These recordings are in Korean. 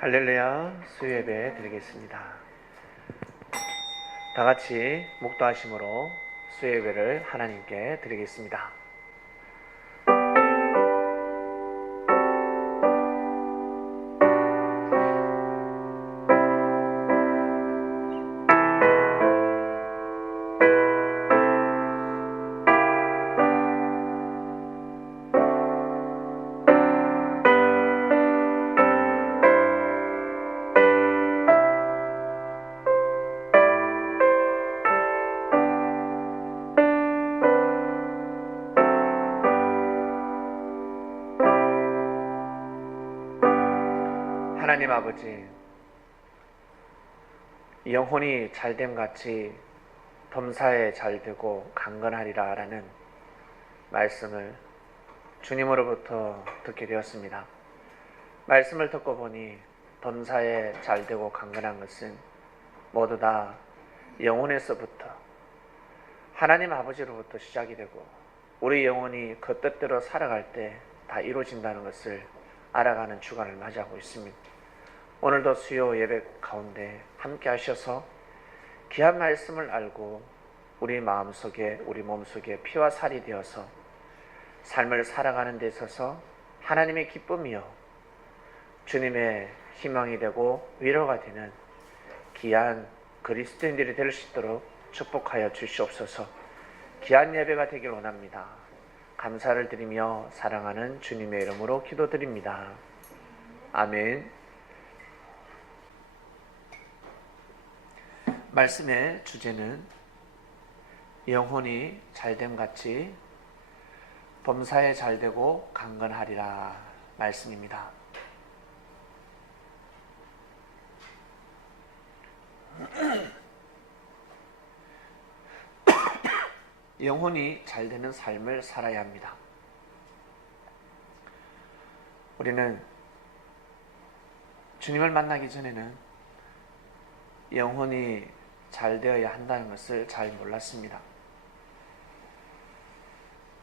할렐루야, 수요예배 드리겠습니다. 다 같이 목도하심으로 수요예배를 하나님께 드리겠습니다. 하나님 아버지, 영혼이 잘됨같이 범사에 잘되고 강건하리라 라는 말씀을 주님으로부터 듣게 되었습니다. 말씀을 듣고 보니 범사에 잘되고 강건한 것은 모두 다 영혼에서부터 하나님 아버지로부터 시작이 되고 우리 영혼이 그 뜻대로 살아갈 때 다 이루어진다는 것을 알아가는 주간을 맞이하고 있습니다. 오늘도 수요 예배 가운데 함께 하셔서 귀한 말씀을 알고 우리 마음속에 우리 몸속에 피와 살이 되어서 삶을 살아가는 데 있어서 하나님의 기쁨이요 주님의 희망이 되고 위로가 되는 귀한 그리스도인들이 될 수 있도록 축복하여 주시옵소서. 귀한 예배가 되길 원합니다. 감사를 드리며 사랑하는 주님의 이름으로 기도드립니다. 아멘. 말씀의 주제는 영혼이 잘됨같이 범사에 잘되고 강건하리라 말씀입니다. 영혼이 잘되는 삶을 살아야 합니다. 우리는 주님을 만나기 전에는 영혼이 잘 되어야 한다는 것을 잘 몰랐습니다.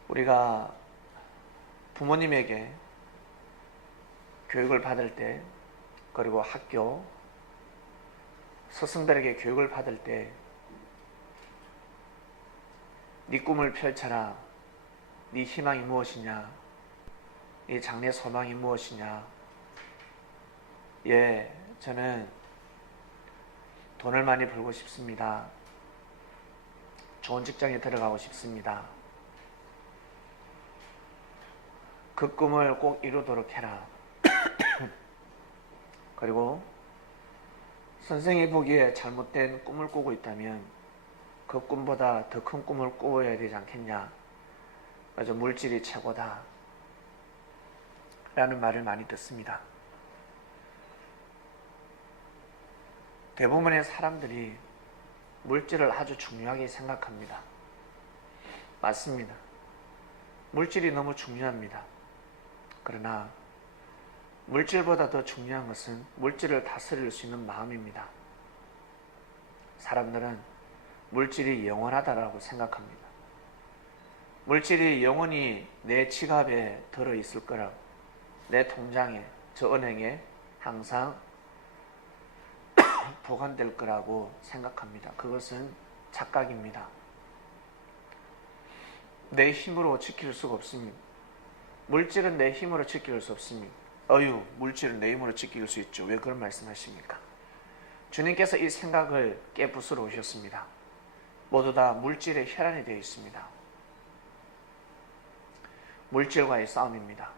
우리가 부모님에게 교육을 받을 때, 그리고 학교, 스승들에게 교육을 받을 때 네 꿈을 펼쳐라, 네 희망이 무엇이냐, 네 장래 소망이 무엇이냐. 예, 저는 돈을 많이 벌고 싶습니다. 좋은 직장에 들어가고 싶습니다. 그 꿈을 꼭 이루도록 해라. 그리고 선생이 보기에 잘못된 꿈을 꾸고 있다면 그 꿈보다 더 큰 꿈을 꾸어야 되지 않겠냐. 맞아, 물질이 최고다 라는 말을 많이 듣습니다. 대부분의 사람들이 물질을 아주 중요하게 생각합니다. 맞습니다. 물질이 너무 중요합니다. 그러나 물질보다 더 중요한 것은 물질을 다스릴 수 있는 마음입니다. 사람들은 물질이 영원하다라고 생각합니다. 물질이 영원히 내 지갑에 들어있을 거라고, 내 통장에, 저 은행에 항상 보관될 거라고 생각합니다. 그것은 착각입니다. 내 힘으로 지킬 수가 없습니다. 물질은 내 힘으로 지킬 수 없습니다. 물질은 내 힘으로 지킬 수 있죠. 왜 그런 말씀하십니까? 주님께서 이 생각을 깨부수러 오셨습니다. 모두 다 물질의 혈안이 되어 있습니다. 물질과의 싸움입니다.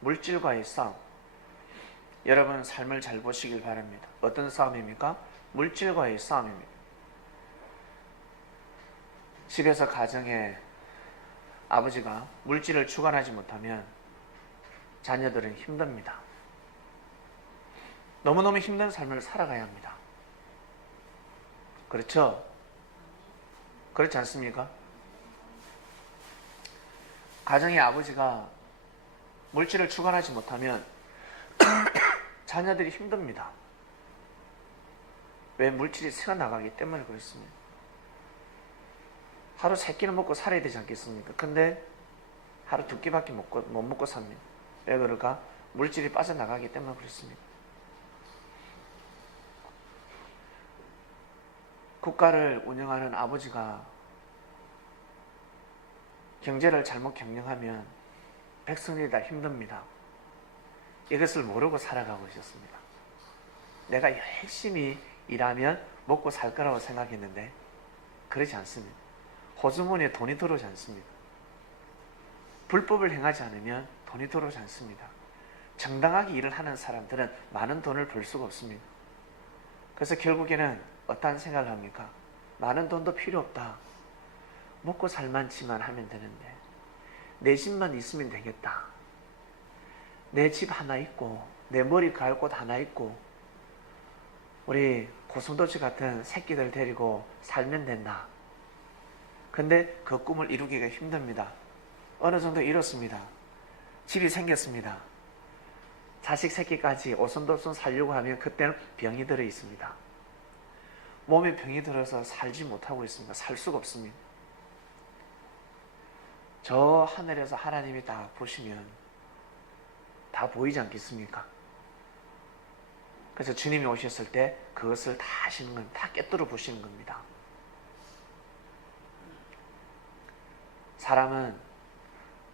물질과의 싸움. 여러분 삶을 잘 보시길 바랍니다. 어떤 싸움입니까? 물질과의 싸움입니다. 집에서 가정에 아버지가 물질을 주관하지 못하면 자녀들은 힘듭니다. 너무너무 힘든 삶을 살아가야 합니다. 그렇죠? 그렇지 않습니까? 가정의 아버지가 물질을 주관하지 못하면 자녀들이 힘듭니다. 왜? 물질이 새어나가기 때문에 그렇습니다. 하루 3끼는 먹고 살아야 되지 않겠습니까? 근데 하루 2끼밖에 못 먹고 삽니다. 왜 그럴까? 물질이 빠져나가기 때문에 그렇습니다. 국가를 운영하는 아버지가 경제를 잘못 경영하면 백성들이 다 힘듭니다. 이것을 모르고 살아가고 있었습니다. 내가 열심히 일하면 먹고 살 거라고 생각했는데 그렇지 않습니다. 호주머니에 돈이 들어오지 않습니다. 불법을 행하지 않으면 돈이 들어오지 않습니다. 정당하게 일을 하는 사람들은 많은 돈을 벌 수가 없습니다. 그래서 결국에는 어떤 생각을 합니까? 많은 돈도 필요 없다. 먹고 살만치만 하면 되는데 내 집만 있으면 되겠다. 내 집 하나 있고 내 머리 갈 곳 하나 있고 우리 고슴도치 같은 새끼들 데리고 살면 된다. 근데 그 꿈을 이루기가 힘듭니다. 어느 정도 이뤘습니다. 집이 생겼습니다. 자식 새끼까지 오손도손 살려고 하면 그때는 병이 들어 있습니다. 몸에 병이 들어서 살지 못하고 있습니다. 살 수가 없습니다. 저 하늘에서 하나님이 딱 보시면 다 보이지 않겠습니까? 그래서 주님이 오셨을 때 그것을 다 하시는 겁니다. 다 꿰뚫어 보시는 겁니다. 사람은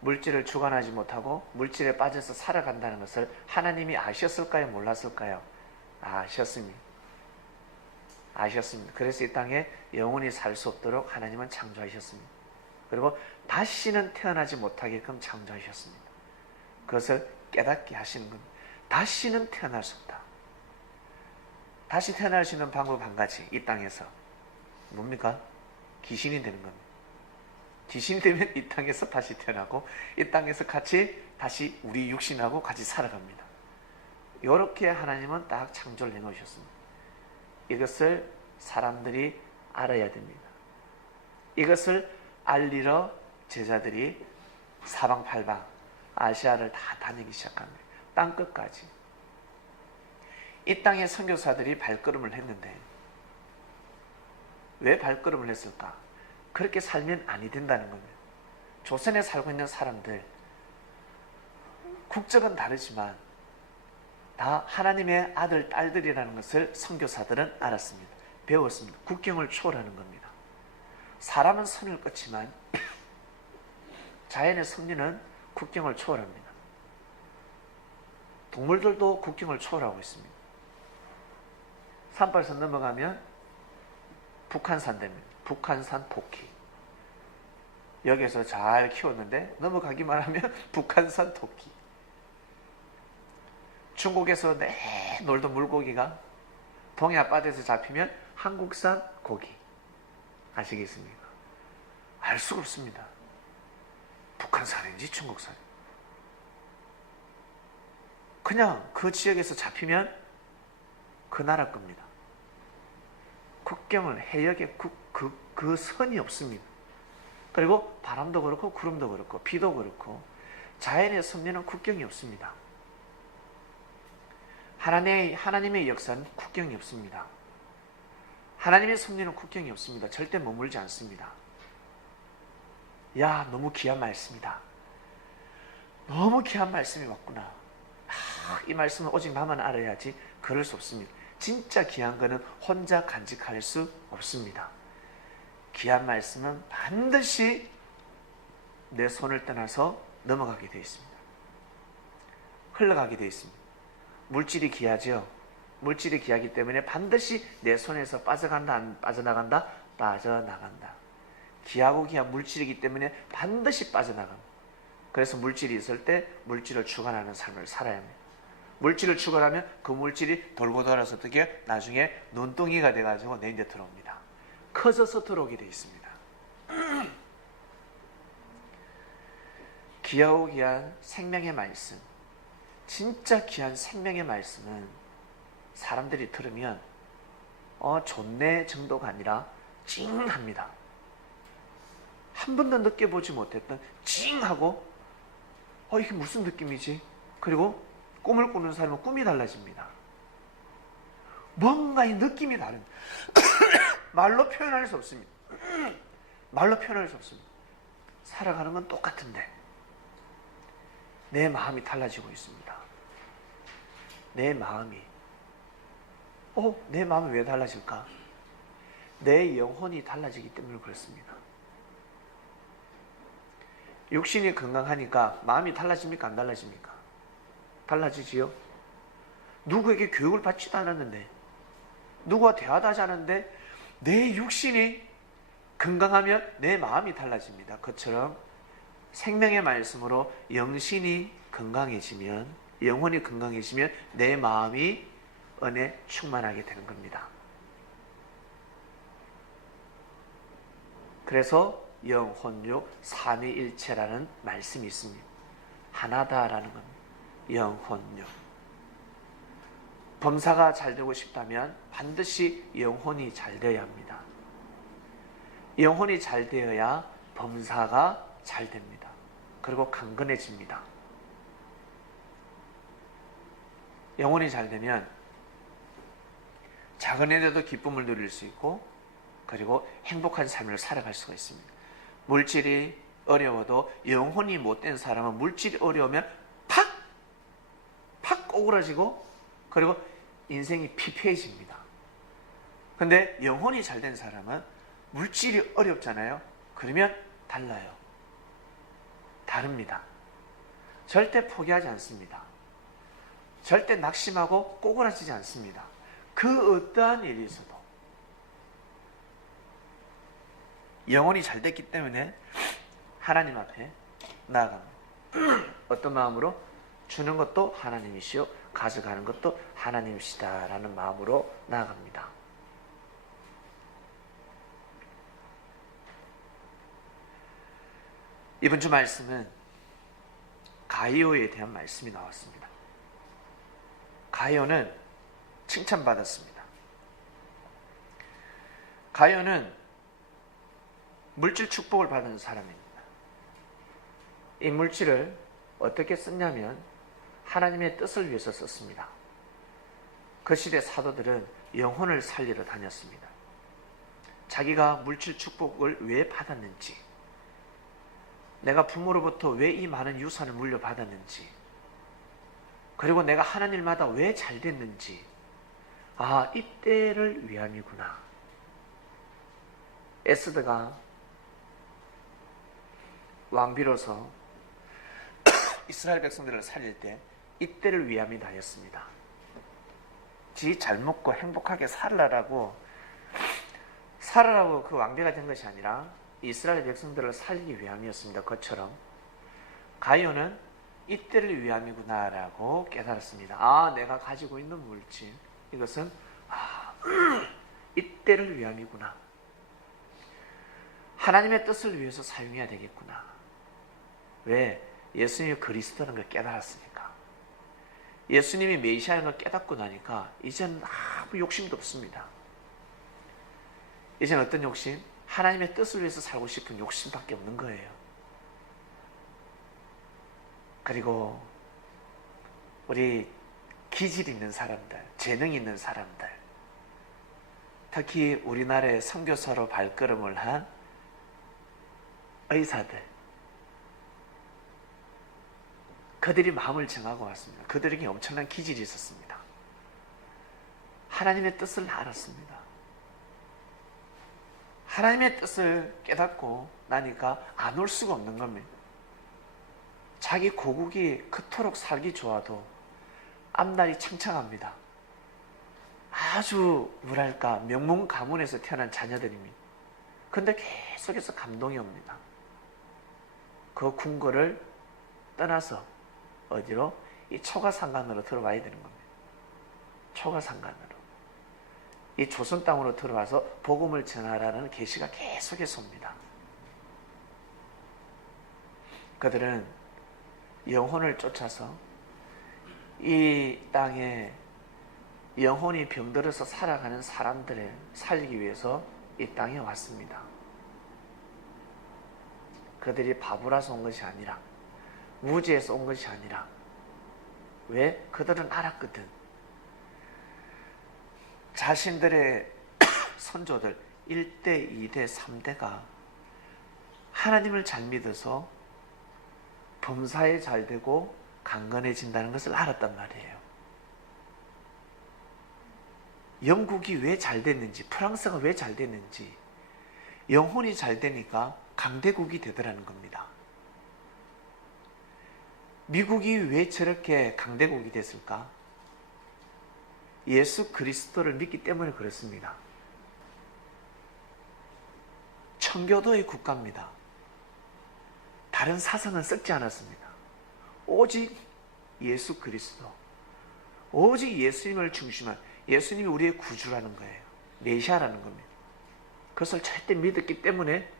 물질을 주관하지 못하고 물질에 빠져서 살아간다는 것을 하나님이 아셨을까요? 몰랐을까요? 아셨습니다. 아셨습니다. 그래서 이 땅에 영원히 살 수 없도록 하나님은 창조하셨습니다. 그리고 다시는 태어나지 못하게끔 창조하셨습니다. 그것을 깨닫게 하시는 겁니다. 다시는 태어날 수 없다. 다시 태어날 수 있는 방법 한 가지, 이 땅에서 뭡니까? 귀신이 되는 겁니다. 귀신이 되면 이 땅에서 다시 태어나고 이 땅에서 같이 다시 우리 육신하고 같이 살아갑니다. 이렇게 하나님은 딱 창조를 해놓으셨습니다. 이것을 사람들이 알아야 됩니다. 이것을 알리러 제자들이 사방팔방 아시아를 다 다니기 시작합니다. 땅끝까지. 이 땅에 선교사들이 발걸음을 했는데 왜 발걸음을 했을까? 그렇게 살면 아니 된다는 겁니다. 조선에 살고 있는 사람들 국적은 다르지만 다 하나님의 아들, 딸들이라는 것을 선교사들은 알았습니다. 배웠습니다. 국경을 초월하는 겁니다. 사람은 선을 끊지만 자연의 섭리는 국경을 초월합니다. 동물들도 국경을 초월하고 있습니다. 산발선 넘어가면 북한산 됩니다. 북한산 토끼. 여기서 잘 키웠는데 넘어가기만 하면 북한산 토끼. 중국에서 놀던 물고기가 동해 앞바다에서 잡히면 한국산 고기. 아시겠습니까? 알 수가 없습니다. 북한산인지 중국산인지. 그냥 그 지역에서 잡히면 그 나라 겁니다. 국경은 해역에 그 선이 없습니다. 그리고 바람도 그렇고 구름도 그렇고 비도 그렇고 자연의 섭리는 국경이 없습니다. 하나님의 역사는 국경이 없습니다. 하나님의 섭리는 국경이 없습니다. 절대 머물지 않습니다. 야, 너무 귀한 말씀이다. 너무 귀한 말씀이 왔구나. 이 말씀은 오직 나만 알아야지. 그럴 수 없습니다. 진짜 귀한 거는 혼자 간직할 수 없습니다. 귀한 말씀은 반드시 내 손을 떠나서 넘어가게 되어 있습니다. 흘러가게 되어 있습니다. 물질이 귀하죠. 물질이 귀하기 때문에 반드시 내 손에서 빠져간다, 안 빠져나간다? 빠져나간다. 귀하고 귀한 물질이기 때문에 반드시 빠져나갑니다. 그래서 물질이 있을 때 물질을 주관하는 삶을 살아야 합니다. 물질을 추구하면 그 물질이 돌고 돌아서 어떻게 나중에 눈덩이가 돼가지고 내 인제 들어옵니다. 커져서 들어오게 되어 있습니다. 귀하고 귀한 생명의 말씀, 진짜 귀한 생명의 말씀은 사람들이 들으면 좋네 정도가 아니라 찡합니다. 한 번도 느껴보지 못했던 찡하고 이게 무슨 느낌이지? 그리고 꿈을 꾸는 사람은 꿈이 달라집니다. 뭔가 이 느낌이 다른 말로 표현할 수 없습니다. 말로 표현할 수 없습니다. 살아가는 건 똑같은데 내 마음이 달라지고 있습니다. 내 마음이 내 마음이 왜 달라질까? 내 영혼이 달라지기 때문에 그렇습니다. 육신이 건강하니까 마음이 달라집니까? 안 달라집니까? 달라지지요? 누구에게 교육을 받지도 않았는데, 누구와 대화도 하지 않았는데 내 육신이 건강하면 내 마음이 달라집니다. 그처럼 생명의 말씀으로 영신이 건강해지면, 영혼이 건강해지면 내 마음이 은혜 충만하게 되는 겁니다. 그래서 영혼육 삼위일체라는 말씀이 있습니다. 하나다라는 겁니다. 영혼육. 범사가 잘 되고 싶다면 반드시 영혼이 잘 되어야 합니다. 영혼이 잘 되어야 범사가 잘 됩니다. 그리고 강건해집니다. 영혼이 잘 되면 작은 일에도 기쁨을 누릴 수 있고, 그리고 행복한 삶을 살아갈 수가 있습니다. 물질이 어려워도 영혼이 못된 사람은 물질이 어려우면 팍 오그라지고, 그리고 인생이 피폐해집니다. 근데 영혼이 잘된 사람은 물질이 어렵잖아요. 그러면 달라요. 다릅니다. 절대 포기하지 않습니다. 절대 낙심하고 꼬그라지지 않습니다. 그 어떠한 일이 있어도 영혼이 잘 됐기 때문에 하나님 앞에 나아갑니다. 어떤 마음으로? 주는 것도 하나님이시오, 가져가는 것도 하나님이시다라는 마음으로 나아갑니다. 이번 주 말씀은 가이오에 대한 말씀이 나왔습니다. 가이오는 칭찬받았습니다. 가이오는 물질 축복을 받은 사람입니다. 이 물질을 어떻게 썼냐면 하나님의 뜻을 위해서 썼습니다. 그 시대 사도들은 영혼을 살리러 다녔습니다. 자기가 물질 축복을 왜 받았는지, 내가 부모로부터 왜 이 많은 유산을 물려받았는지, 그리고 내가 하는 일마다 왜 잘 됐는지, 아, 이때를 위함이구나. 에스더가 왕비로서 이스라엘 백성들을 살릴 때 이때를 위함이 다였습니다. 지 잘 먹고 행복하게 살라라고 그 왕비가 된 것이 아니라 이스라엘 백성들을 살리기 위함이었습니다. 그처럼 가이오는 이때를 위함이구나라고 깨달았습니다. 아, 내가 가지고 있는 물질, 이것은 이때를 위함이구나. 하나님의 뜻을 위해서 사용해야 되겠구나. 왜? 예수님이 그리스도라는 걸 깨달았으니까. 예수님이 메시아인 걸 깨닫고 나니까 이제는 아무 욕심도 없습니다. 이제는 어떤 욕심? 하나님의 뜻을 위해서 살고 싶은 욕심밖에 없는 거예요. 그리고 우리 기질 있는 사람들, 재능 있는 사람들, 특히 우리나라의 선교사로 발걸음을 한 의사들, 그들이 마음을 정하고 왔습니다. 그들에게 엄청난 기질이 있었습니다. 하나님의 뜻을 알았습니다. 하나님의 뜻을 깨닫고 나니까 안 올 수가 없는 겁니다. 자기 고국이 그토록 살기 좋아도 앞날이 창창합니다. 아주 뭐랄까 명문 가문에서 태어난 자녀들입니다. 근데 계속해서 감동이 옵니다. 그 궁궐을 떠나서 어디로? 이 초가상간으로 들어와야 되는 겁니다. 초가상간으로. 이 조선 땅으로 들어와서 복음을 전하라는 계시가 계속해서 옵니다. 그들은 영혼을 쫓아서 이 땅에 영혼이 병들어서 살아가는 사람들을 살리기 위해서 이 땅에 왔습니다. 그들이 바보라서 온 것이 아니라, 무지에서 온 것이 아니라, 왜? 그들은 알았거든. 자신들의 선조들 1대, 2대, 3대가 하나님을 잘 믿어서 범사에 잘 되고 강건해진다는 것을 알았단 말이에요. 영국이 왜 잘 됐는지, 프랑스가 왜 잘 됐는지, 영혼이 잘 되니까 강대국이 되더라는 겁니다. 미국이 왜 저렇게 강대국이 됐을까? 예수 그리스도를 믿기 때문에 그렇습니다. 청교도의 국가입니다. 다른 사상은 썩지 않았습니다. 오직 예수 그리스도, 오직 예수님을 중심한, 예수님이 우리의 구주라는 거예요. 메시아라는 겁니다. 그것을 절대 믿었기 때문에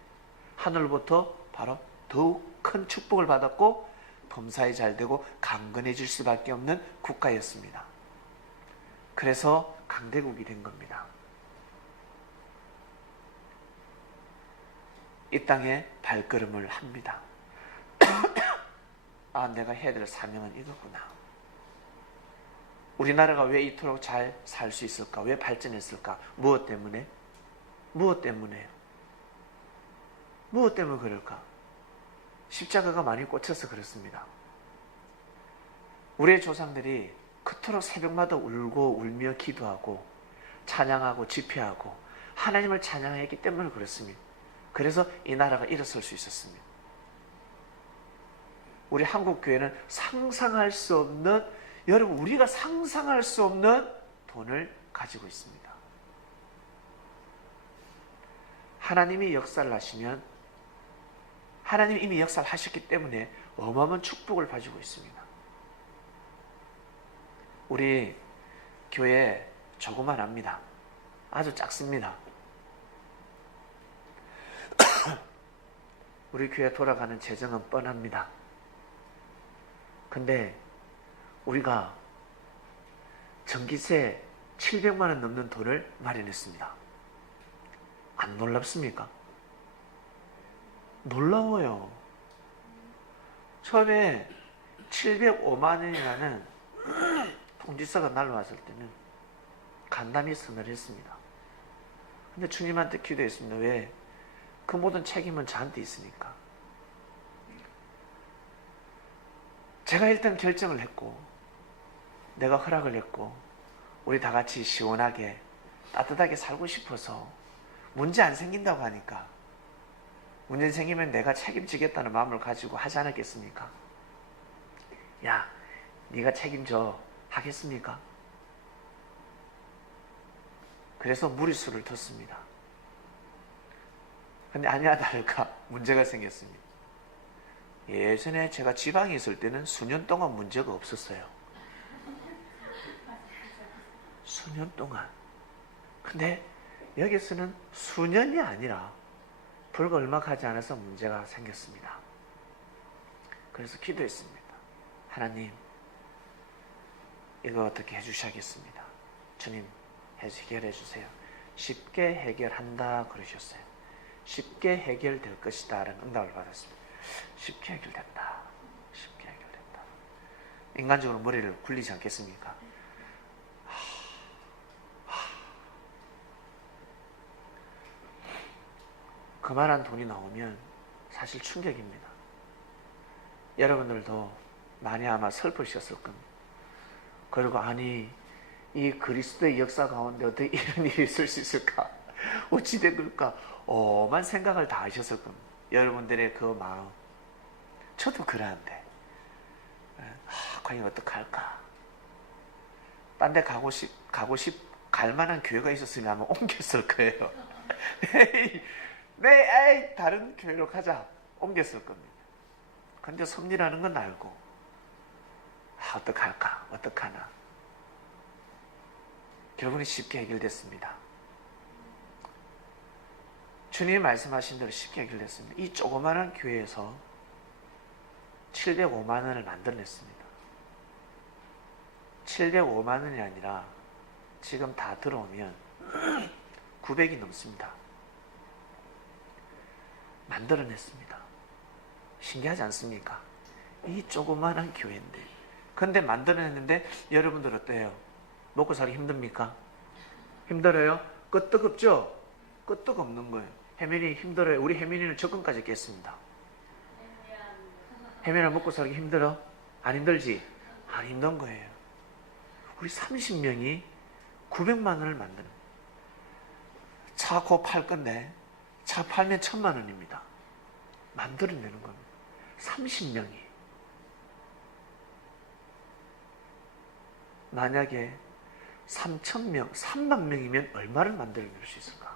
하늘로부터 바로 더욱 큰 축복을 받았고 범사에 잘 되고 강건해질 수밖에 없는 국가였습니다. 그래서 강대국이 된 겁니다. 이 땅에 발걸음을 합니다. 아, 내가 해야 될 사명은 이거구나. 우리나라가 왜 이토록 잘 살 수 있을까? 왜 발전했을까? 무엇 때문에? 무엇 때문에요? 무엇 때문에 그럴까? 십자가가 많이 꽂혀서 그렇습니다. 우리의 조상들이 그토록 새벽마다 울고 울며 기도하고 찬양하고 집회하고 하나님을 찬양했기 때문에 그렇습니다. 그래서 이 나라가 일어설 수 있었습니다. 우리 한국교회는 상상할 수 없는, 여러분 우리가 상상할 수 없는 돈을 가지고 있습니다. 하나님이 역사를 하시면, 하나님이 이미 역사를 하셨기 때문에 어마어마한 축복을 가지고 있습니다. 우리 교회 조그만합니다. 아주 작습니다. 우리 교회 돌아가는 재정은 뻔합니다. 근데 우리가 전기세 700만 원 넘는 돈을 마련했습니다. 안 놀랍습니까? 놀라워요. 처음에 705만 원이라는 통지서가 날라왔을 때는 간담이 서늘했습니다. 근데 주님한테 기도했습니다. 왜? 그 모든 책임은 저한테 있으니까. 제가 일단 결정을 했고, 내가 허락을 했고, 우리 다 같이 시원하게 따뜻하게 살고 싶어서 문제 안 생긴다고 하니까, 문제 생기면 내가 책임지겠다는 마음을 가지고 하지 않았겠습니까? 야, 네가 책임져 하겠습니까? 그래서 무리수를 뒀습니다. 근데 아니나 다를까 문제가 생겼습니다. 예전에 제가 지방에 있을 때는 수년 동안 문제가 없었어요. 수년 동안. 근데 여기서는 수년이 아니라 불과 얼마 가지 않아서 문제가 생겼습니다. 그래서 기도했습니다. 하나님, 이거 어떻게 해주셔야겠습니다. 주님, 해결해 주세요. 쉽게 해결한다 그러셨어요. 쉽게 해결될 것이다 라는 응답을 받았습니다. 쉽게 해결된다. 쉽게 해결된다. 인간적으로 머리를 굴리지 않겠습니까? 그만한 돈이 나오면 사실 충격입니다. 여러분들도 많이 아마 슬프셨을 겁니다. 그리고 아니, 이 그리스도의 역사 가운데 어떻게 이런 일이 있을 수 있을까? 어찌 된 걸까? 오만 생각을 다 하셨을 겁니다. 여러분들의 그 마음. 저도 그러는데 과연 어떡할까? 딴 데 갈 만한 교회가 있었으면 아마 옮겼을 거예요. 에이, 다른 교회로 가자. 옮겼을 겁니다. 근데 섭리라는 건 알고, 어떡할까? 어떡하나? 결국은 쉽게 해결됐습니다. 주님이 말씀하신 대로 쉽게 해결됐습니다. 이 조그마한 교회에서 705만 원을 만들어냈습니다. 705만 원이 아니라 지금 다 들어오면 900이 넘습니다. 만들어냈습니다. 신기하지 않습니까? 이 조그마한 교회인데. 근데 만들어냈는데 여러분들 어때요? 먹고 살기 힘듭니까? 힘들어요? 끄떡없죠? 끄떡없는 거예요. 혜민이 힘들어요. 우리 혜민이는 적금까지 깼습니다. 혜민아, 먹고 살기 힘들어? 안 힘들지? 안 힘든 거예요. 우리 30명이 900만 원을 만드는 거예요. 차 곧 팔 건데 차 팔면 1000만 원입니다. 만들어내는 겁니다. 30명이. 만약에 3,000명, 3만 명이면 얼마를 만들어낼 수 있을까?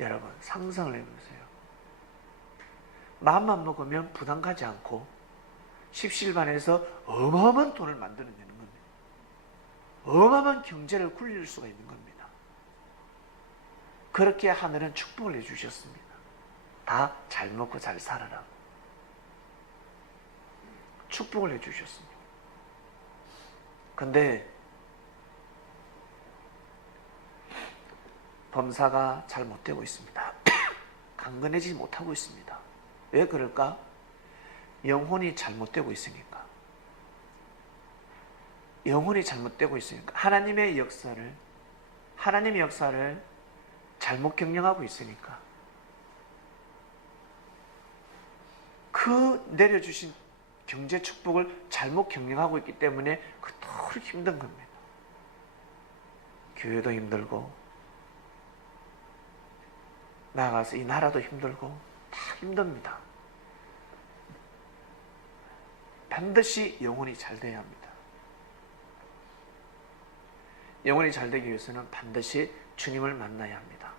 여러분 상상을 해보세요. 마음만 먹으면 부담 가지 않고 십시일반에서 어마어마한 돈을 만들어내는 겁니다. 어마어마한 경제를 굴릴 수가 있는 겁니다. 그렇게 하늘은 축복을 해주셨습니다. 다 잘 먹고 잘 살아라. 축복을 해주셨습니다. 근데 범사가 잘못되고 있습니다. 강건해지지 못하고 있습니다. 왜 그럴까? 영혼이 잘못되고 있으니까. 영혼이 잘못되고 있으니까. 하나님의 역사를 잘못 경영하고 있으니까. 그 내려주신 경제 축복을 잘못 경영하고 있기 때문에 그토록 힘든 겁니다. 교회도 힘들고 나아가서 이 나라도 힘들고 다 힘듭니다. 반드시 영혼이 잘 돼야 합니다. 영혼이 잘 되기 위해서는 반드시 주님을 만나야 합니다.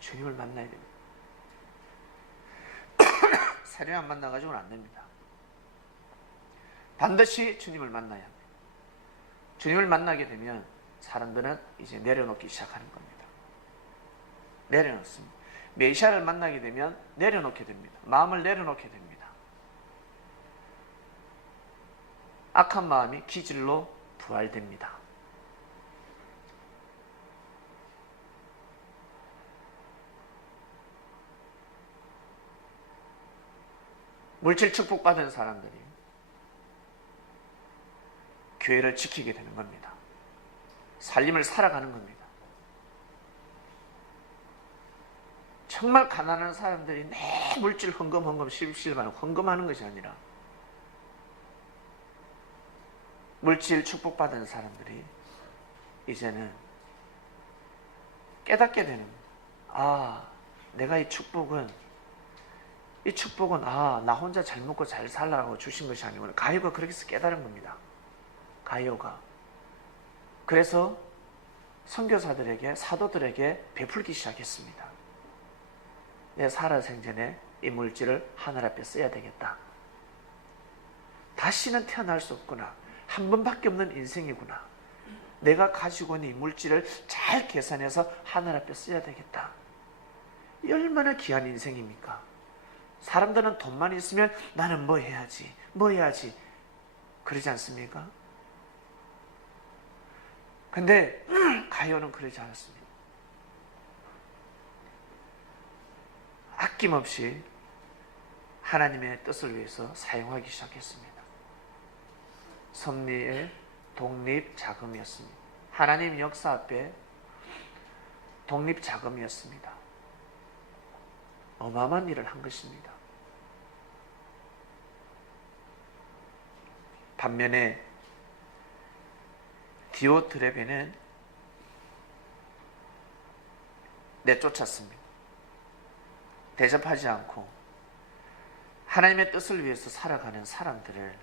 주님을 만나야 됩니다. 사령 안 만나가지고는 안 됩니다. 반드시 주님을 만나야 합니다. 주님을 만나게 되면 사람들은 이제 내려놓기 시작하는 겁니다. 내려놓습니다. 메시아를 만나게 되면 내려놓게 됩니다. 마음을 내려놓게 됩니다. 악한 마음이 기질로 부활됩니다. 물질 축복받은 사람들이 교회를 지키게 되는 겁니다. 살림을 살아가는 겁니다. 정말 가난한 사람들이 내 물질 헌금 실실만 헌금하는 것이 아니라 물질 축복받은 사람들이 이제는 깨닫게 되는 거예요. 내가 이 축복은 나 혼자 잘 먹고 잘 살라고 주신 것이 아니고 가요가 그렇게 해서 깨달은 겁니다. 가요가. 그래서 선교사들에게 사도들에게 베풀기 시작했습니다. 내 살아생전에 이 물질을 하늘 앞에 써야 되겠다. 다시는 태어날 수 없구나. 한 번밖에 없는 인생이구나. 내가 가지고 있는 이 물질을 잘 계산해서 하늘 앞에 써야 되겠다. 이 얼마나 귀한 인생입니까? 사람들은 돈만 있으면 나는 뭐 해야지 그러지 않습니까? 근데 가요는 그러지 않았습니다. 아낌없이 하나님의 뜻을 위해서 사용하기 시작했습니다. 섭리의 독립 자금이었습니다. 하나님 역사 앞에 독립 자금이었습니다. 어마어마한 일을 한 것입니다. 반면에 디오트레베는 내쫓았습니다. 대접하지 않고 하나님의 뜻을 위해서 살아가는 사람들을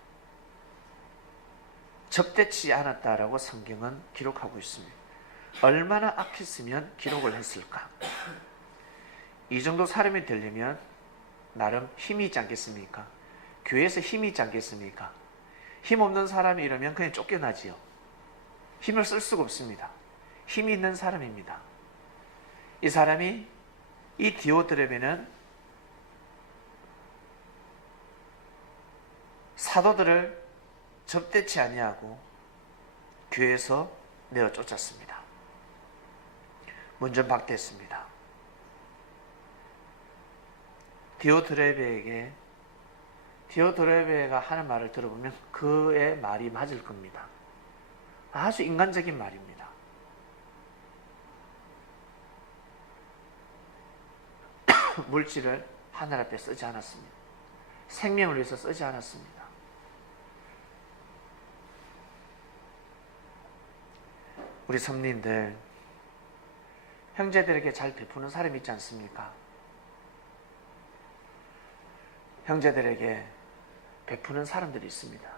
접대치 않았다라고 성경은 기록하고 있습니다. 얼마나 악했으면 기록을 했을까? 이 정도 사람이 되려면 나름 힘이 있지 않겠습니까? 교회에서 힘이 있지 않겠습니까? 힘 없는 사람이 이러면 그냥 쫓겨나지요. 힘을 쓸 수가 없습니다. 힘이 있는 사람입니다. 이 사람이 이 디오드레베는 사도들을 접대치 아니하고 교회에서 내어 쫓았습니다. 문전박대했습니다. 디오드레베가 하는 말을 들어보면 그의 말이 맞을 겁니다. 아주 인간적인 말입니다. 물질을 하늘 앞에 쓰지 않았습니다. 생명을 위해서 쓰지 않았습니다. 우리 성도님들, 형제들에게 잘 베푸는 사람이 있지 않습니까? 형제들에게 베푸는 사람들이 있습니다.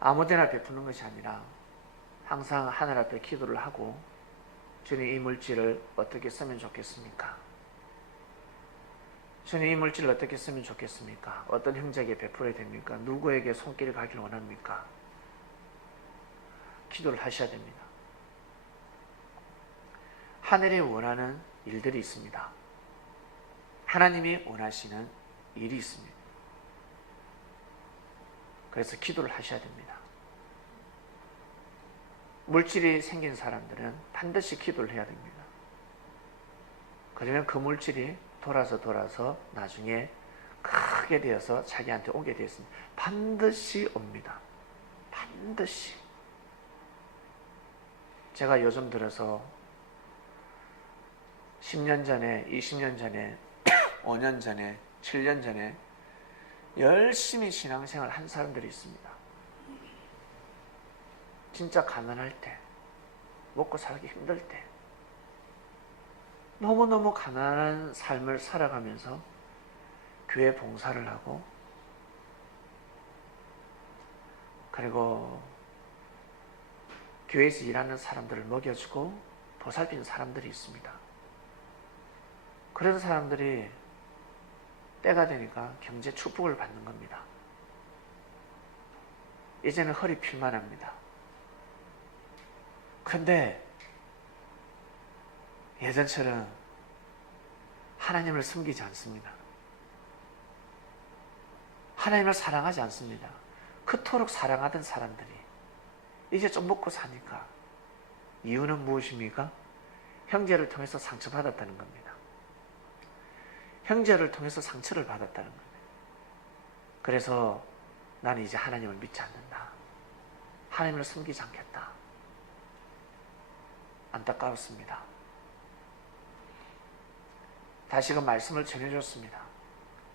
아무데나 베푸는 것이 아니라 항상 하늘 앞에 기도를 하고, 주님 이 물질을 어떻게 쓰면 좋겠습니까? 주님 이 물질을 어떻게 쓰면 좋겠습니까? 어떤 형제에게 베풀어야 됩니까? 누구에게 손길을 가길 원합니까? 기도를 하셔야 됩니다. 하늘이 원하는 일들이 있습니다. 하나님이 원하시는 일이 있습니다. 그래서 기도를 하셔야 됩니다. 물질이 생긴 사람들은 반드시 기도를 해야 됩니다. 그러면 그 물질이 돌아서 나중에 크게 되어서 자기한테 오게 되었습니다. 반드시 옵니다. 반드시. 제가 요즘 들어서 10년 전에, 20년 전에, 5년 전에, 7년 전에 열심히 신앙생활 한 사람들이 있습니다. 진짜 가난할 때, 먹고 살기 힘들 때, 너무너무 가난한 삶을 살아가면서 교회 봉사를 하고, 그리고 교회에서 일하는 사람들을 먹여주고 보살피는 사람들이 있습니다. 그런 사람들이 때가 되니까 경제 축복을 받는 겁니다. 이제는 허리 필만 합니다. 그런데 예전처럼 하나님을 섬기지 않습니다. 하나님을 사랑하지 않습니다. 그토록 사랑하던 사람들이 이제 좀 먹고 사니까, 이유는 무엇입니까? 형제를 통해서 상처받았다는 겁니다. 형제를 통해서 상처를 받았다는 겁니다. 그래서 나는 이제 하나님을 믿지 않는다. 하나님을 섬기지 않겠다. 안타까웠습니다. 다시금 말씀을 전해줬습니다.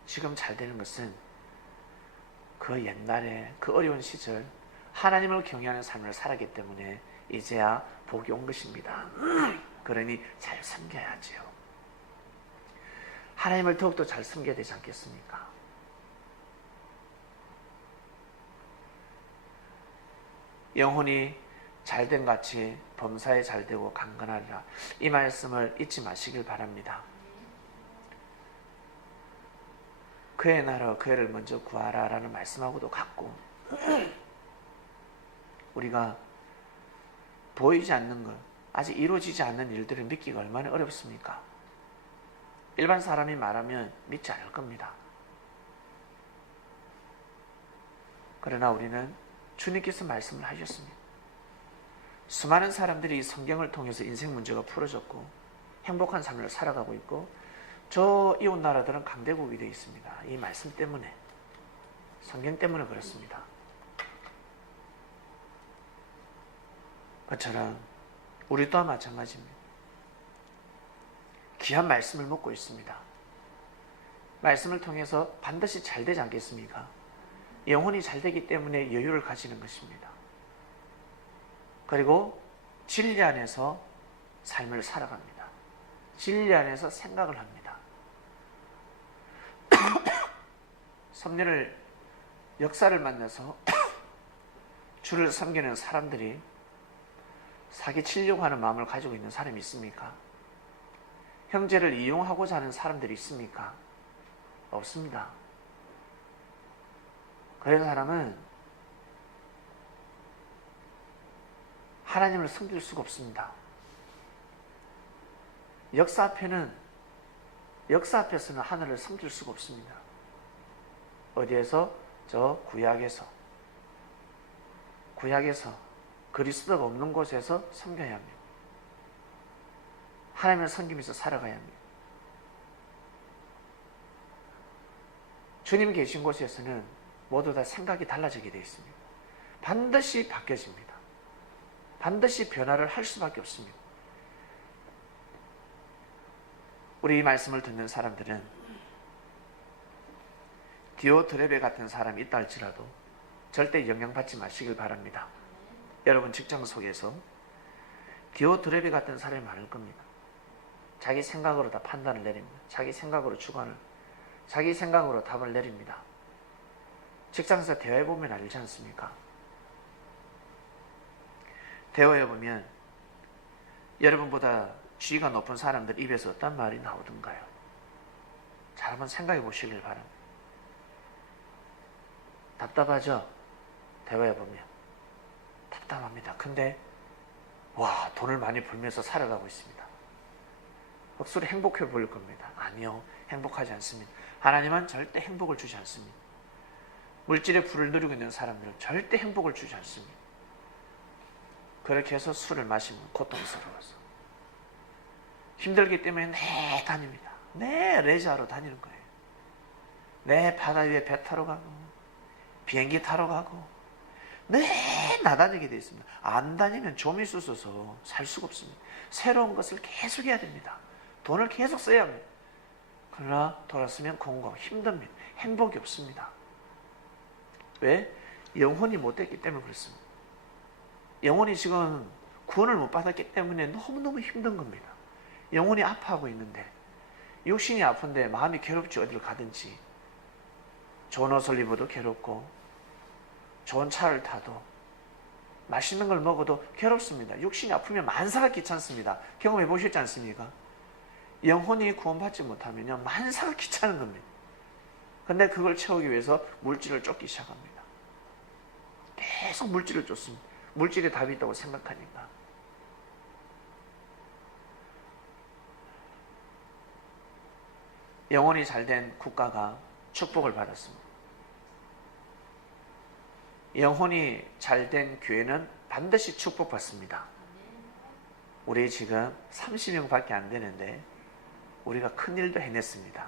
지금 잘 되는 것은 그 옛날에 그 어려운 시절 하나님을 경외하는 삶을 살았기 때문에 이제야 복이 온 것입니다. 그러니 잘 섬겨야지요. 하나님을 더욱더 잘 섬겨야 되지 않겠습니까? 영혼이 잘된 같이 범사에 잘되고 강건하리라. 이 말씀을 잊지 마시길 바랍니다. 그의 나라 그애를 먼저 구하라 라는 말씀하고도 같고, 우리가 보이지 않는 것, 아직 이루어지지 않는 일들을 믿기가 얼마나 어렵습니까? 일반 사람이 말하면 믿지 않을 겁니다. 그러나 우리는 주님께서 말씀을 하셨습니다. 수많은 사람들이 이 성경을 통해서 인생 문제가 풀어졌고 행복한 삶을 살아가고 있고, 저 이웃 나라들은 강대국이 되어 있습니다. 이 말씀 때문에, 성경 때문에 그렇습니다. 그처럼 우리 또한 마찬가지입니다. 귀한 말씀을 먹고 있습니다. 말씀을 통해서 반드시 잘 되지 않겠습니까? 영혼이 잘 되기 때문에 여유를 가지는 것입니다. 그리고 진리 안에서 삶을 살아갑니다. 진리 안에서 생각을 합니다. 섭리를, 역사를 만나서 주를 섬기는 사람들이 사기치려고 하는 마음을 가지고 있는 사람이 있습니까? 형제를 이용하고자 하는 사람들이 있습니까? 없습니다. 그런 사람은 하나님을 섬길 수가 없습니다. 역사 앞에서는 하늘을 섬길 수가 없습니다. 어디에서? 저 구약에서 그리스도가 없는 곳에서 섬겨야 합니다. 하나님을 섬기면서 살아가야 합니다. 주님 계신 곳에서는 모두 다 생각이 달라지게 되어 있습니다. 반드시 바뀌어집니다. 반드시 변화를 할 수밖에 없습니다. 우리 이 말씀을 듣는 사람들은 디오드레베 같은 사람이 있다 할지라도 절대 영향받지 마시길 바랍니다. 여러분 직장 속에서 기호 드레비 같은 사람이 많을 겁니다. 자기 생각으로 다 판단을 내립니다. 자기 생각으로 주관을, 자기 생각으로 답을 내립니다. 직장에서 대화해보면 알지 않습니까? 대화해보면 여러분보다 지위가 높은 사람들 입에서 어떤 말이 나오던가요? 잘 한번 생각해 보시길 바랍니다. 답답하죠? 대화해보면 답답합니다. 근데 와, 돈을 많이 벌면서 살아가고 있습니다. 억수로 행복해 보일 겁니다. 아니요, 행복하지 않습니다. 하나님은 절대 행복을 주지 않습니다. 물질의 부를 누리고 있는 사람들은 절대 행복을 주지 않습니다. 그렇게 해서 술을 마시면 고통스러워서 힘들기 때문에 내 다닙니다. 내 레저하러 다니는 거예요. 내 바다 위에 배 타러 가고 비행기 타러 가고 내 나다니게 되어 있습니다. 안 다니면 좀이 쑤셔서 살 수가 없습니다. 새로운 것을 계속 해야 됩니다. 돈을 계속 써야 합니다. 그러나 돌아서면 공고 힘듭니다. 행복이 없습니다. 왜? 영혼이 못됐기 때문에 그렇습니다. 영혼이 지금 구원을 못 받았기 때문에 너무너무 힘든 겁니다. 영혼이 아파하고 있는데 육신이 아픈데 마음이 괴롭지. 어디를 가든지 좋은 옷을 입어도 괴롭고 좋은 차를 타도 맛있는 걸 먹어도 괴롭습니다. 육신이 아프면 만사가 귀찮습니다. 경험해 보셨지 않습니까? 영혼이 구원받지 못하면 만사가 귀찮은 겁니다. 근데 그걸 채우기 위해서 물질을 쫓기 시작합니다. 계속 물질을 쫓습니다. 물질에 답이 있다고 생각하니까. 영혼이 잘된 국가가 축복을 받았습니다. 영혼이 잘된 교회는 반드시 축복받습니다. 우리 지금 30명밖에 안 되는데 우리가 큰일도 해냈습니다.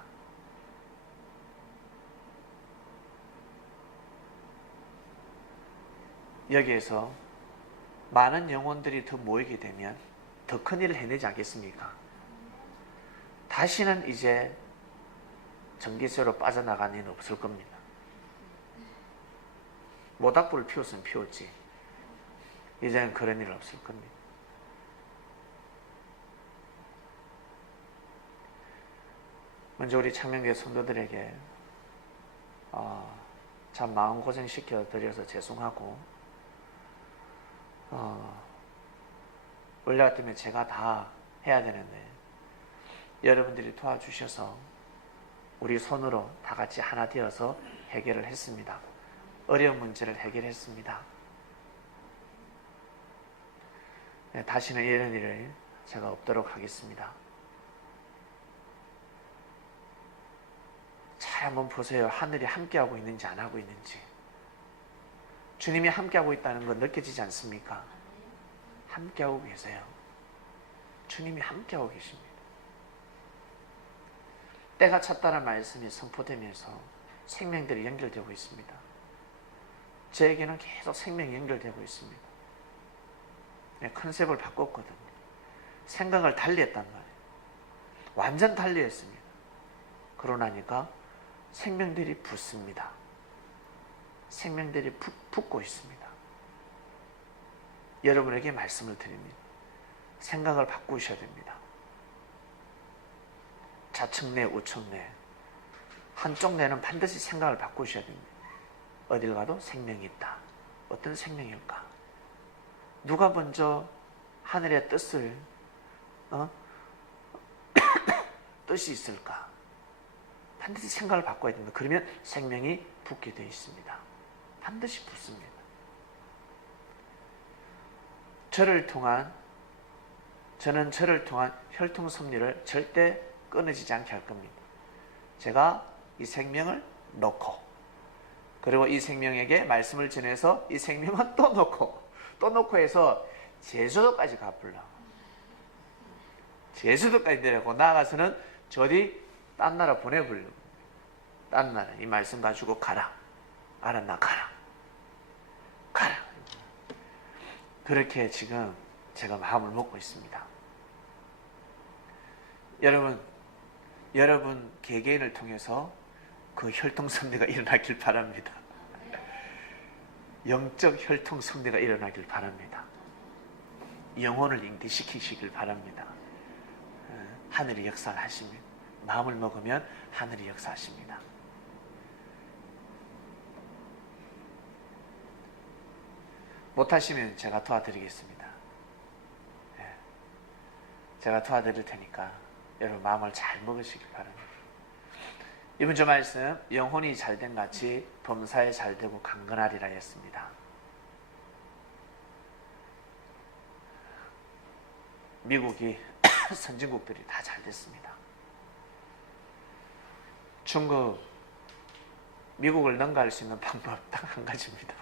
여기에서 많은 영혼들이 더 모이게 되면 더 큰일을 해내지 않겠습니까? 다시는 이제 전기세로 빠져나가는 일은 없을 겁니다. 모닥불을 피웠으면 피웠지. 이제는 그런 일은 없을 겁니다. 먼저 우리 창명교회 성도들에게 참 마음고생 시켜드려서 죄송하고 원래 같으면 제가 다 해야 되는데 여러분들이 도와주셔서 우리 손으로 다 같이 하나 되어서 해결을 했습니다. 어려운 문제를 해결했습니다. 네, 다시는 이런 일을 제가 없도록 하겠습니다. 잘 한번 보세요. 하늘이 함께하고 있는지 안 하고 있는지. 주님이 함께하고 있다는 건 느껴지지 않습니까? 함께하고 계세요. 주님이 함께하고 계십니다. 때가 찼다는 말씀이 선포되면서 생명들이 연결되고 있습니다. 저에게는 계속 생명이 연결되고 있습니다. 네, 컨셉을 바꿨거든요. 생각을 달리 했단 말이에요. 완전 달리 했습니다. 그러나니까 생명들이 붙습니다. 생명들이 붙고 있습니다. 여러분에게 말씀을 드립니다. 생각을 바꾸셔야 됩니다. 좌측 내, 우측 내, 한쪽 내는 반드시 생각을 바꾸셔야 됩니다. 어딜 가도 생명이 있다. 어떤 생명일까? 누가 먼저 하늘의 뜻을 뜻이 있을까? 반드시 생각을 바꿔야 됩니다. 그러면 생명이 붙게 되어 있습니다. 반드시 붙습니다. 저는 저를 통한 혈통 섭리를 절대 끊어지지 않게 할 겁니다. 제가 이 생명을 놓고 그리고 이 생명에게 말씀을 전해서 이 생명은 또 놓고 해서 제주도까지 가불러. 제주도까지 내려고 나아가서는 저리 딴 나라 보내버리고 딴 나라 이 말씀 가지고 가라. 알았나? 가라. 그렇게 지금 제가 마음을 먹고 있습니다. 여러분 개개인을 통해서 그 혈통섭리가 일어나길 바랍니다. 영적 혈통 승리가 일어나길 바랍니다. 영혼을 인기시키시길 바랍니다. 하늘이 역사를 하십니다. 마음을 먹으면 하늘이 역사하십니다. 못하시면 제가 도와드리겠습니다. 제가 도와드릴 테니까 여러분 마음을 잘 먹으시길 바랍니다. 이번 주 말씀, 영혼이 잘된 같이 범사에 잘되고 강건하리라 했습니다. 미국이 선진국들이 다 잘됐습니다. 중국, 미국을 능가할 수 있는 방법 딱 한 가지입니다.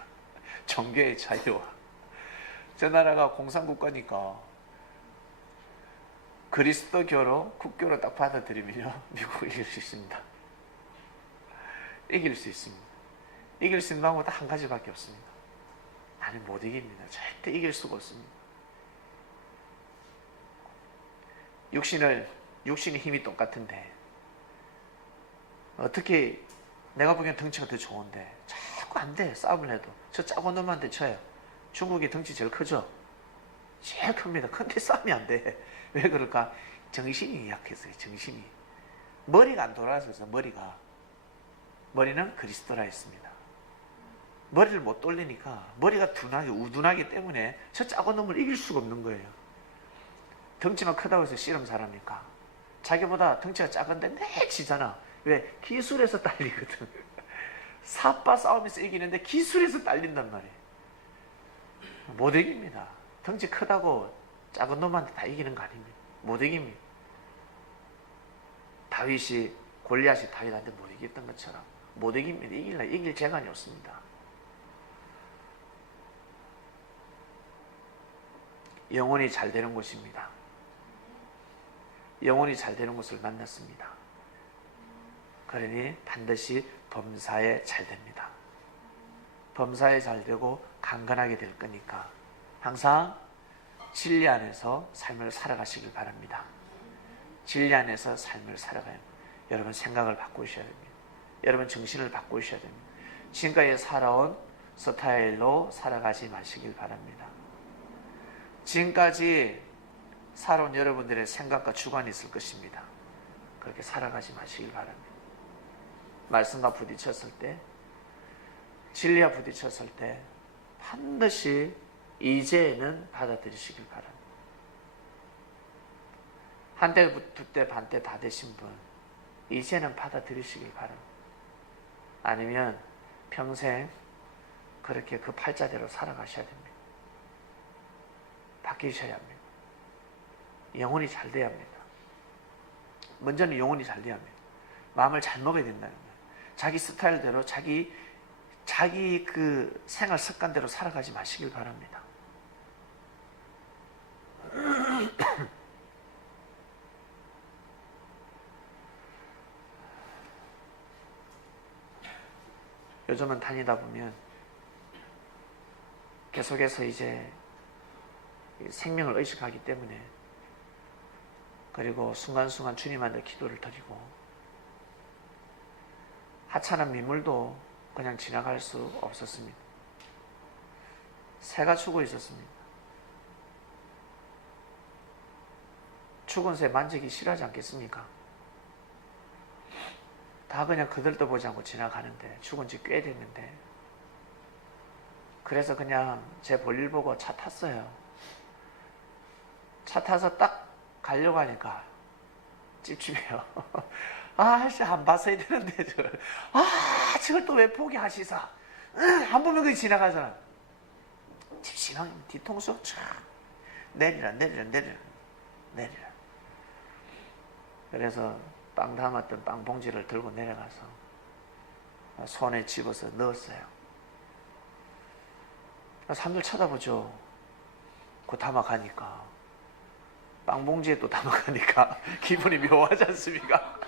종교의 자유와. 저 나라가 공산국가니까 그리스도교로 국교로 딱 받아들이면요, 미국을 이길 수 있습니다. 이길 수 있습니다. 이길 수 있는 방법은 딱 한 가지밖에 없습니다. 나는 못 이깁니다. 절대 이길 수가 없습니다. 육신의 힘이 똑같은데 어떻게 내가 보기엔 덩치가 더 좋은데 자꾸 안 돼. 싸움을 해도 저 작은 놈한테 쳐요. 중국이 덩치 제일 크죠? 제일 큽니다. 근데 싸움이 안 돼. 왜 그럴까? 정신이 약해서요. 정신이. 머리가 안 돌아서 머리는 그리스도라 했습니다. 머리를 못 돌리니까 머리가 둔하게 우둔하기 때문에 저 작은 놈을 이길 수가 없는 거예요. 덩치만 크다고 해서 씨름 잘합니까? 자기보다 덩치가 작은데 내 지잖아. 왜? 기술에서 딸리거든. 사빠 싸움에서 이기는데 기술에서 딸린단 말이에요. 못 이깁니다. 덩치 크다고 작은 놈한테 다 이기는 거 아닙니다. 못 이깁니다. 골리앗이 다윗한테 못 이겼던 것처럼 못 이깁니다. 이길 재간이 없습니다. 영혼이 잘 되는 곳입니다. 영혼이 잘 되는 곳을 만났습니다. 그러니 반드시 범사에 잘 됩니다. 범사에 잘 되고 강건하게 될 거니까 항상 진리 안에서 삶을 살아가시길 바랍니다. 진리 안에서 삶을 살아가요. 여러분 생각을 바꾸셔야 됩니다. 여러분 정신을 바꾸셔야 됩니다. 지금까지 살아온 스타일로 살아가지 마시길 바랍니다. 지금까지 살아온 여러분들의 생각과 주관이 있을 것입니다. 그렇게 살아가지 마시길 바랍니다. 말씀과 부딪혔을 때, 진리와 부딪혔을 때 반드시 이제는 받아들이시길 바랍니다. 한때, 두때, 반때 다 되신 분, 이제는 받아들이시길 바랍니다. 아니면 평생 그렇게 그 팔자대로 살아가셔야 됩니다. 바뀌셔야 합니다. 영혼이 잘 돼야 합니다. 먼저는 영혼이 잘 돼야 합니다. 마음을 잘 먹어야 된다는 거예요. 자기 스타일대로 자기 그 생활 습관대로 살아가지 마시길 바랍니다. 요즘은 다니다 보면 계속해서 이제 생명을 의식하기 때문에, 그리고 순간순간 주님한테 기도를 드리고, 하찮은 민물도 그냥 지나갈 수 없었습니다. 새가 죽어 있었습니다. 죽은 새 만지기 싫어하지 않겠습니까? 다 그냥 그들도 보지 않고 지나가는데, 죽은 지 꽤 됐는데, 그래서 그냥 제 볼일 보고 차 탔어요. 차 타서 딱 가려고 하니까 찝찝해요. 아씨, 안 봤어야 되는데 저걸. 저걸 또 왜 포기하시사? 한 번만 그냥 지나가잖아. 찝찝하게 뒤통수 촥 내리라. 그래서 빵 담았던 빵 봉지를 들고 내려가서 손에 집어서 넣었어요. 사람들 쳐다보죠. 그 담아가니까, 빵 봉지에 또 담아가니까 기분이 묘하지 않습니까?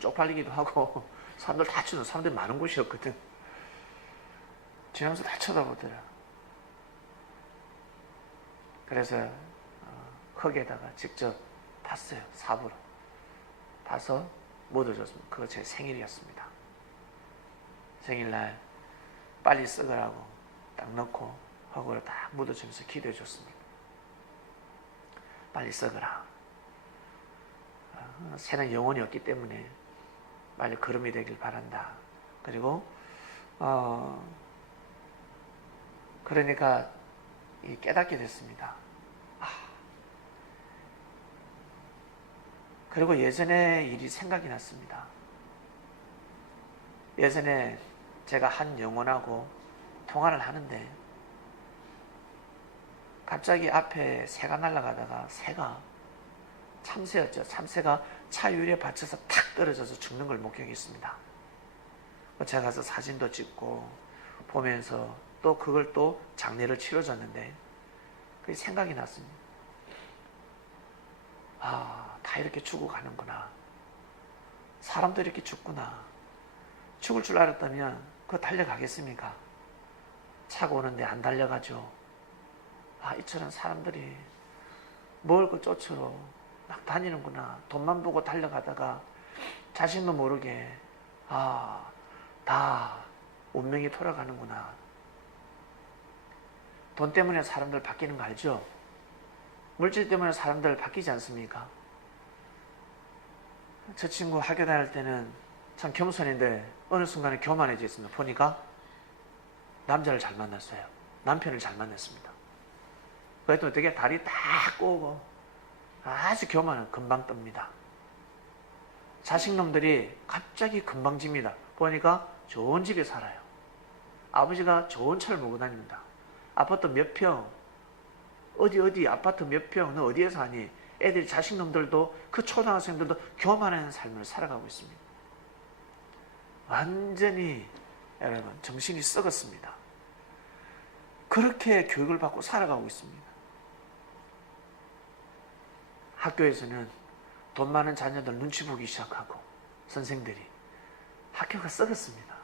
쪽팔리기도 하고, 사람들 다 쳐다보는, 사람들이 많은 곳이었거든. 지나면서 다 쳐다보더라. 그래서 흙에다가 직접 탔어요. 삽으로 타서 묻어줬습니다. 그거 제 생일이었습니다. 생일날 빨리 썩으라고 딱 넣고 흙으로 딱 묻어주면서 기도해 줬습니다. 빨리 썩으라. 새는 영혼이 없기 때문에 빨리 거름이 되길 바란다. 그리고 그러니까 깨닫게 됐습니다. 그리고 예전에 일이 생각이 났습니다. 예전에 제가 한 영혼하고 통화를 하는데 갑자기 앞에 새가 날아가다가 새가 참새였죠. 참새가 차 유리에 받쳐서 탁 떨어져서 죽는 걸 목격했습니다. 제가 가서 사진도 찍고 보면서 또 그걸 또 장례를 치러줬는데 그게 생각이 났습니다. 다 이렇게 죽어가는구나. 사람도 이렇게 죽구나. 죽을 줄 알았다면 그거 달려가겠습니까? 차가 오는데 안 달려가죠. 이처럼 사람들이 먹을 거 쫓으러 막 다니는구나. 돈만 보고 달려가다가 자신도 모르게 다 운명이 돌아가는구나. 돈 때문에 사람들 바뀌는 거 알죠? 물질 때문에 사람들 바뀌지 않습니까? 저 친구 학교 다닐 때는 참 겸손인데 어느 순간에 교만해졌습니다. 보니까 남자를 잘 만났어요. 남편을 잘 만났습니다. 그랬더니 되게 다리 딱 꼬고 아주 교만은 금방 뜹니다. 자식놈들이 갑자기 금방 집니다. 보니까 좋은 집에 살아요. 아버지가 좋은 차를 몰고 다닙니다. 아파트 몇 평, 어디 아파트 몇 평, 너 어디에 사니? 애들이 자식놈들도 그 초등학생들도 교만한 삶을 살아가고 있습니다. 완전히 여러분 정신이 썩었습니다. 그렇게 교육을 받고 살아가고 있습니다. 학교에서는 돈 많은 자녀들 눈치 보기 시작하고 선생들이 학교가 썩었습니다.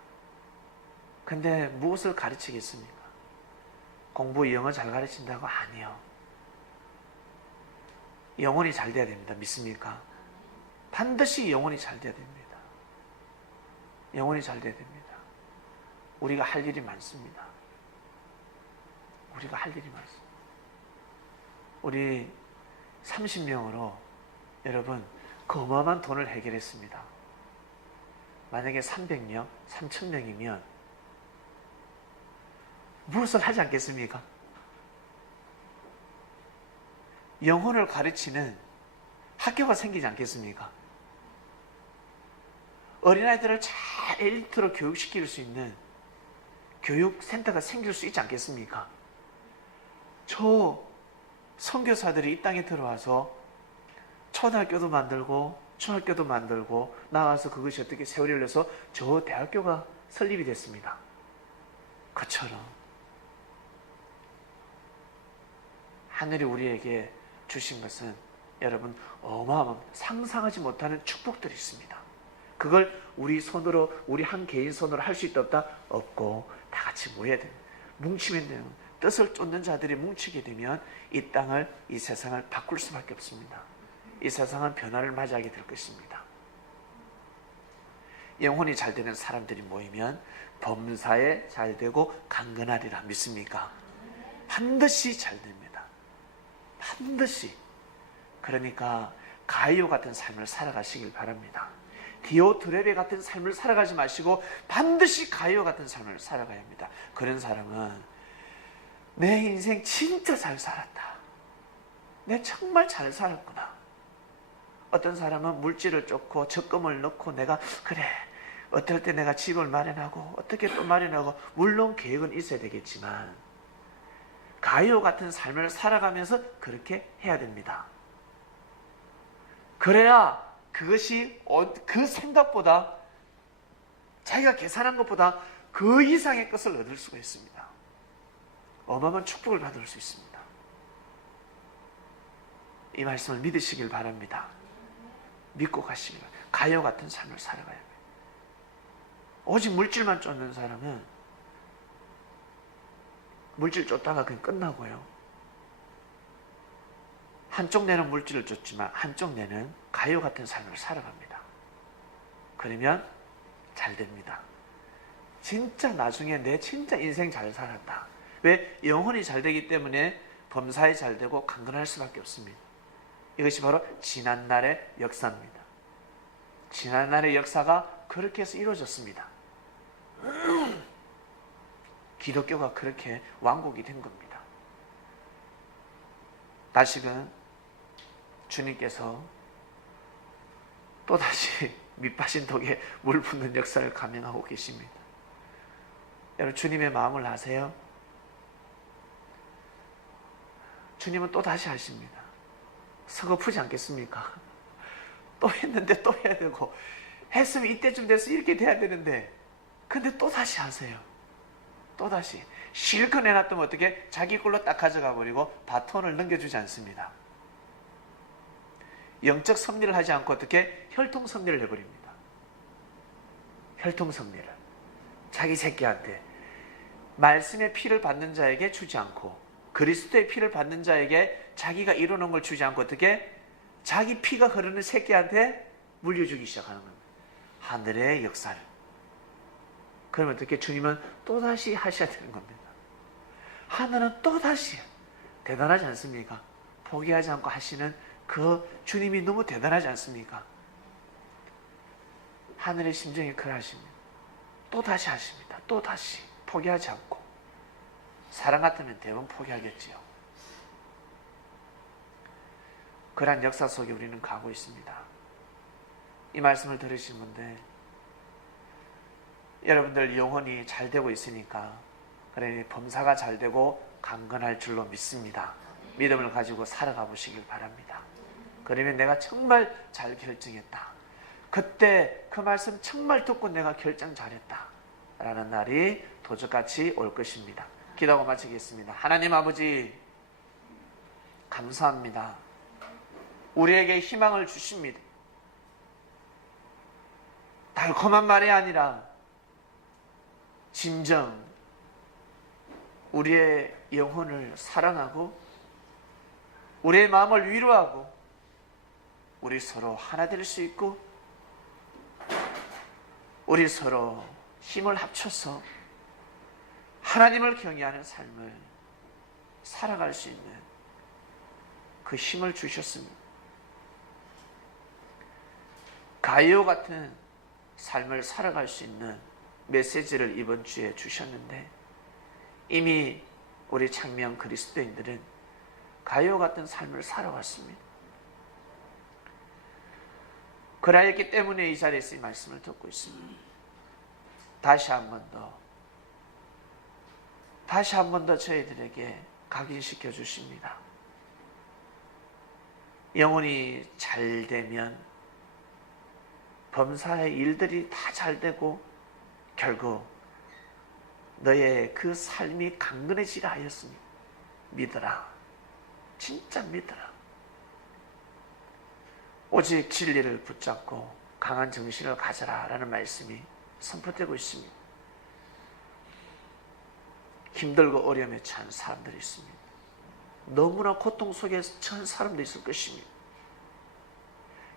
근데 무엇을 가르치겠습니까? 공부 영어 잘 가르친다고? 아니요. 영혼이 잘 돼야 됩니다. 믿습니까? 반드시 영혼이 잘 돼야 됩니다. 영혼이 잘 돼야 됩니다. 우리가 할 일이 많습니다. 우리가 할 일이 많습니다. 우리 30명으로 여러분 그 어마어마한 돈을 해결했습니다. 만약에 300명, 3000명이면 무엇을 하지 않겠습니까? 영혼을 가르치는 학교가 생기지 않겠습니까? 어린아이들을 잘 엘리트로 교육시킬 수 있는 교육센터가 생길 수 있지 않겠습니까? 저 선교사들이 이 땅에 들어와서 초등학교도 만들고 중학교도 만들고 나와서 그것이 어떻게 세월이 흘러서 저 대학교가 설립이 됐습니다. 그처럼 하늘이 우리에게 주신 것은 여러분 어마어마한 상상하지 못하는 축복들이 있습니다. 그걸 우리 손으로 우리 한 개인 손으로 할 수 있다 없다? 없고 다 같이 모여야 됩니다. 뭉치면 돼요. 뜻을 쫓는 자들이 뭉치게 되면 이 땅을 이 세상을 바꿀 수밖에 없습니다. 이 세상은 변화를 맞이하게 될 것입니다. 영혼이 잘 되는 사람들이 모이면 범사에 잘 되고 강건하리라. 믿습니까? 반드시 잘 됩니다. 반드시. 그러니까 가이오 같은 삶을 살아가시길 바랍니다. 디오트레베 같은 삶을 살아가지 마시고 반드시 가이오 같은 삶을 살아가야 합니다. 그런 사람은 내 인생 진짜 잘 살았다. 내 정말 잘 살았구나. 어떤 사람은 물질을 쫓고 적금을 넣고 내가 그래 어떨 때 내가 집을 마련하고 어떻게 또 마련하고 물론 계획은 있어야 되겠지만 가이오 같은 삶을 살아가면서 그렇게 해야 됩니다. 그래야 그것이 그 생각보다 자기가 계산한 것보다 그 이상의 것을 얻을 수가 있습니다. 어마어마한 축복을 받을 수 있습니다. 이 말씀을 믿으시길 바랍니다. 믿고 가시길 바랍니다. 가이오 같은 삶을 살아가야 합니다. 오직 물질만 쫓는 사람은 물질 쫓다가 그냥 끝나고요. 한쪽 뇌는 물질을 쫓지만 한쪽 뇌는 가이오 같은 삶을 살아갑니다. 그러면 잘 됩니다. 진짜 나중에 내 진짜 인생 잘 살았다. 왜? 영혼이 잘 되기 때문에 범사에 잘 되고 강건할 수밖에 없습니다. 이것이 바로 지난날의 역사입니다. 지난날의 역사가 그렇게 해서 이루어졌습니다. 기독교가 그렇게 왕국이 된 겁니다. 다시금 주님께서 또다시 밑빠진 독에 물 붓는 역사를 감행하고 계십니다. 여러분, 주님의 마음을 아세요? 주님은 또다시 하십니다. 서글프지 않겠습니까? 또 했는데 또 해야 되고, 했으면 이때쯤 돼서 이렇게 돼야 되는데, 근데 또다시 하세요. 또다시 실컷 내놨더면 어떻게 자기 걸로 딱 가져가 버리고 바톤을 넘겨주지 않습니다. 영적 섭리를 하지 않고 어떻게 혈통 섭리를 해버립니다. 혈통 섭리를 자기 새끼한테 말씀의 피를 받는 자에게 주지 않고 그리스도의 피를 받는 자에게 자기가 이루는 걸 주지 않고 어떻게 자기 피가 흐르는 새끼한테 물려주기 시작하는 겁니다. 하늘의 역사를. 그러면 어떻게 주님은 또다시 하셔야 되는 겁니다. 하늘은 또다시 대단하지 않습니까? 포기하지 않고 하시는 그 주님이 너무 대단하지 않습니까? 하늘의 심정이 그러하십니다. 또다시 하십니다. 또다시 포기하지 않고. 사람 같으면 대부분 포기하겠지요. 그러한 역사 속에 우리는 가고 있습니다. 이 말씀을 들으신 분들, 여러분들 영혼이 잘 되고 있으니까 그래 범사가 잘 되고 강건할 줄로 믿습니다. 믿음을 가지고 살아가 보시길 바랍니다. 그러면 내가 정말 잘 결정했다. 그때 그 말씀 정말 듣고 내가 결정 잘했다. 라는 날이 도적같이 올 것입니다. 기도하고 마치겠습니다. 하나님 아버지, 감사합니다. 우리에게 희망을 주십니다. 달콤한 말이 아니라 진정 우리의 영혼을 사랑하고 우리의 마음을 위로하고 우리 서로 하나 될 수 있고 우리 서로 힘을 합쳐서 하나님을 경외하는 삶을 살아갈 수 있는 그 힘을 주셨습니다. 가이오 같은 삶을 살아갈 수 있는 메시지를 이번 주에 주셨는데 이미 우리 창명 그리스도인들은 가이오 같은 삶을 살아왔습니다. 그러했기 때문에 이 자리에서 이 말씀을 듣고 있습니다. 다시 한 번 더 저희들에게 각인시켜 주십니다. 영혼이 잘 되면 범사의 일들이 다 잘 되고 결국 너의 그 삶이 강건해지라 하였으니 믿어라. 진짜 믿어라. 오직 진리를 붙잡고 강한 정신을 가져라 라는 말씀이 선포되고 있습니다. 힘들고 어려움에 처한 사람들이 있습니다. 너무나 고통 속에 처한 사람도 있을 것입니다.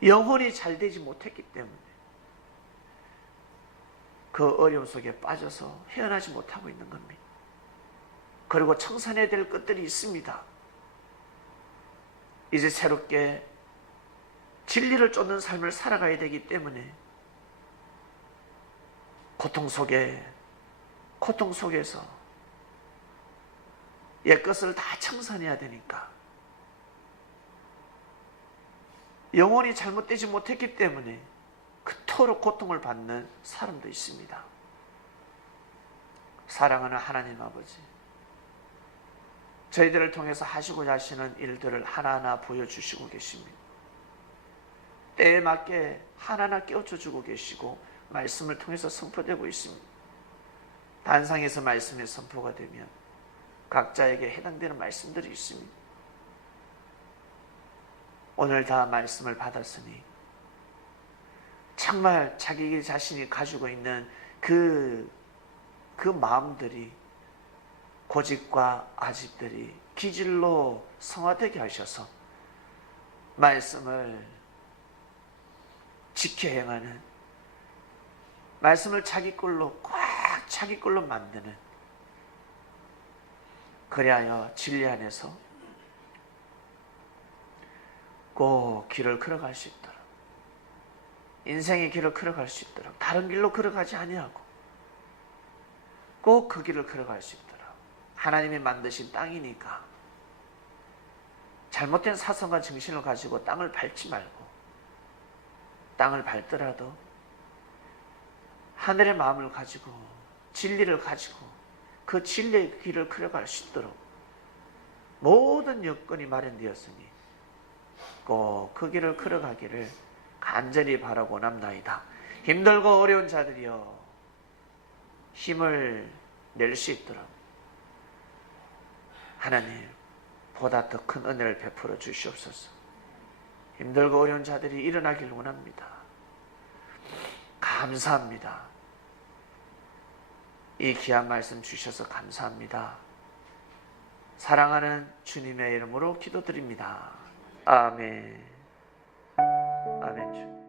영혼이 잘 되지 못했기 때문에 그 어려움 속에 빠져서 헤어나지 못하고 있는 겁니다. 그리고 청산해야 될 것들이 있습니다. 이제 새롭게 진리를 쫓는 삶을 살아가야 되기 때문에 고통 속에서 옛것을 다 청산해야 되니까 영혼이 잘못되지 못했기 때문에 그토록 고통을 받는 사람도 있습니다. 사랑하는 하나님 아버지, 저희들을 통해서 하시고자 하시는 일들을 하나하나 보여주시고 계십니다. 때에 맞게 하나하나 깨우쳐주고 계시고 말씀을 통해서 선포되고 있습니다. 단상에서 말씀이 선포가 되면 각자에게 해당되는 말씀들이 있습니다. 오늘 다 말씀을 받았으니 정말 자기 자신이 가지고 있는 그 마음들이 고집과 아집들이 기질로 성화되게 하셔서 말씀을 지켜 행하는 말씀을 자기 걸로 꽉 자기 걸로 만드는, 그리하여 진리 안에서 꼭 길을 걸어갈 수 있도록, 인생의 길을 걸어갈 수 있도록, 다른 길로 걸어가지 아니하고 꼭 그 길을 걸어갈 수 있도록, 하나님이 만드신 땅이니까 잘못된 사성과 정신을 가지고 땅을 밟지 말고, 땅을 밟더라도 하늘의 마음을 가지고 진리를 가지고 그 진리의 길을 걸어갈 수 있도록 모든 여건이 마련되었으니 꼭 그 길을 걸어가기를 간절히 바라고 원합나이다. 힘들고 어려운 자들이여 힘을 낼 수 있도록 하나님 보다 더 큰 은혜를 베풀어 주시옵소서. 힘들고 어려운 자들이 일어나길 원합니다. 감사합니다. 이 귀한 말씀 주셔서 감사합니다. 사랑하는 주님의 이름으로 기도드립니다. 아멘. 아멘.